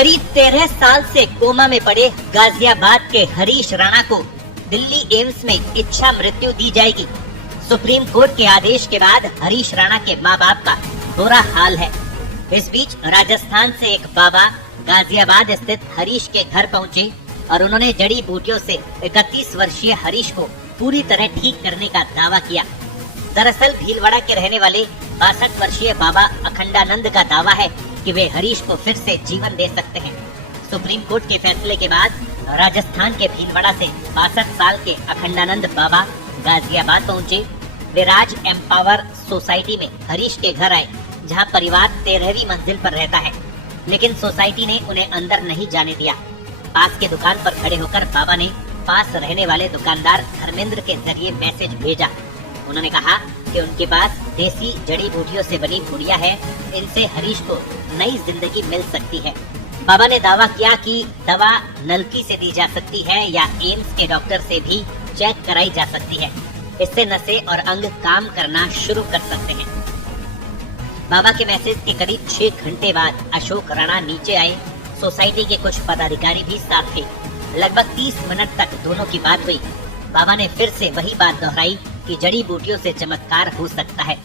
करीब 13 साल से कोमा में पड़े गाजियाबाद के हरीश राणा को दिल्ली एम्स में इच्छा मृत्यु दी जाएगी। सुप्रीम कोर्ट के आदेश के बाद हरीश राणा के मां बाप का बुरा हाल है। इस बीच राजस्थान से एक बाबा गाजियाबाद स्थित हरीश के घर पहुंचे और उन्होंने जड़ी बूटियों से 31 वर्षीय हरीश को पूरी तरह ठीक करने का दावा किया। दरअसल भीलवाड़ा के रहने वाले 62 वर्षीय बाबा अखंडानंद का दावा है कि वे हरीश को फिर से जीवन दे सकते हैं। सुप्रीम कोर्ट के फैसले के बाद राजस्थान के भीलवाड़ा से 62 साल के अखंडानंद बाबा गाजियाबाद पहुंचे। वे राज एम्पावर सोसाइटी में हरीश के घर आए, जहां परिवार 13वीं मंजिल पर रहता है, लेकिन सोसाइटी ने उन्हें अंदर नहीं जाने दिया। पास के दुकान पर खड़े होकर बाबा ने पास रहने वाले दुकानदार धर्मेंद्र के जरिए मैसेज भेजा। उन्होंने कहा कि उनके पास देसी जड़ी बूटियों से बनी पुड़िया है, इनसे हरीश को नई जिंदगी मिल सकती है। बाबा ने दावा किया कि दवा नलकी से दी जा सकती है या एम्स के डॉक्टर से भी चेक कराई जा सकती है। इससे नसें और अंग काम करना शुरू कर सकते हैं। बाबा के मैसेज के करीब 6 घंटे बाद अशोक राणा नीचे आए। सोसाइटी के कुछ पदाधिकारी भी साथ थे। लगभग 30 मिनट तक दोनों की बात हुई। बाबा ने फिर से वही बात दोहराई कि जड़ी बूटियों से चमत्कार हो सकता है।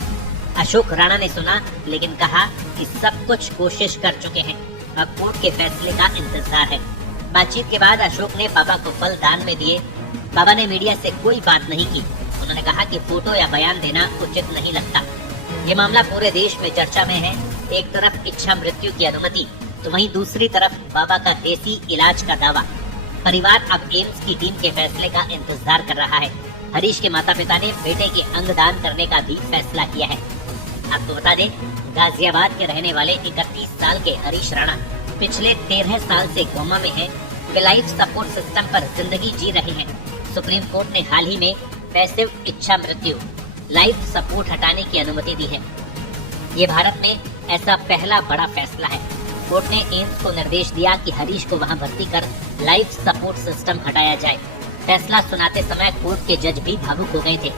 अशोक राणा ने सुना, लेकिन कहा कि सब कुछ कोशिश कर चुके हैं, अब कोर्ट के फैसले का इंतजार है। बातचीत के बाद अशोक ने बाबा को फल दान में दिए। बाबा ने मीडिया से कोई बात नहीं की। उन्होंने कहा कि फोटो या बयान देना उचित नहीं लगता। ये मामला पूरे देश में चर्चा में है। एक तरफ इच्छा मृत्यु की अनुमति, तो वहीं दूसरी तरफ बाबा का देसी इलाज का दावा। परिवार अब एम्स की टीम के फैसले का इंतजार कर रहा है। हरीश के माता पिता ने बेटे के अंग दान करने का भी फैसला किया है। आपको बता दें, गाजियाबाद के रहने वाले 31 साल के हरीश राणा पिछले 13 साल से कोमा में हैं। वे लाइफ सपोर्ट सिस्टम पर जिंदगी जी रहे हैं। सुप्रीम कोर्ट ने हाल ही में पैसिव इच्छा मृत्यु लाइफ सपोर्ट हटाने की अनुमति दी है। ये भारत में ऐसा पहला बड़ा फैसला है। कोर्ट ने एम्स को निर्देश दिया कि हरीश को वहां भर्ती कर लाइफ सपोर्ट सिस्टम हटाया जाए। फैसला सुनाते समय कोर्ट के जज भी भावुक हो गए थे।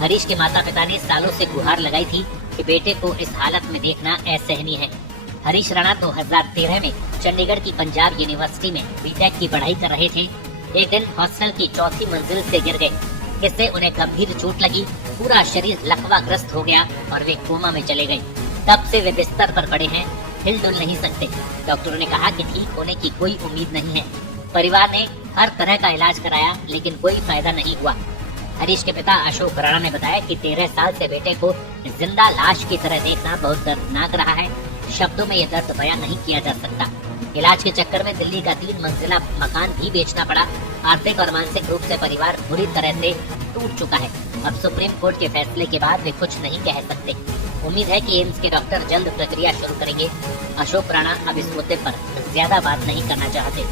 हरीश के माता पिता ने सालों से गुहार लगाई थी कि बेटे को इस हालत में देखना असहनीय है। हरीश राणा 2013 में चंडीगढ़ की पंजाब यूनिवर्सिटी में बीटेक की पढ़ाई कर रहे थे। एक दिन हॉस्टल की 4थी मंजिल से गिर गए, जिससे उन्हें गंभीर चोट लगी। पूरा शरीर लकवाग्रस्त हो गया और वे कोमा में चले गए। तब से वे बिस्तर पर पड़े हैं, हिल-डुल नहीं सकते। डॉक्टरों ने कहा कि ठीक होने की कोई उम्मीद नहीं है। परिवार ने हर तरह का इलाज कराया, लेकिन कोई फायदा नहीं हुआ। हरीश के पिता अशोक राणा ने बताया कि 13 साल से बेटे को जिंदा लाश की तरह देखना बहुत दर्दनाक रहा है। शब्दों में ये दर्द बयान नहीं किया जा सकता। इलाज के चक्कर में दिल्ली का 3 मंजिला मकान भी बेचना पड़ा। आर्थिक और मानसिक रूप से परिवार बुरी तरह से टूट चुका है। अब सुप्रीम कोर्ट के फैसले के बाद वे कुछ नहीं कह सकते। उम्मीद है कि एम्स के डॉक्टर जल्द प्रक्रिया शुरू करेंगे। अशोक राणा अब इस मुद्दे पर ज्यादा बात नहीं करना चाहते।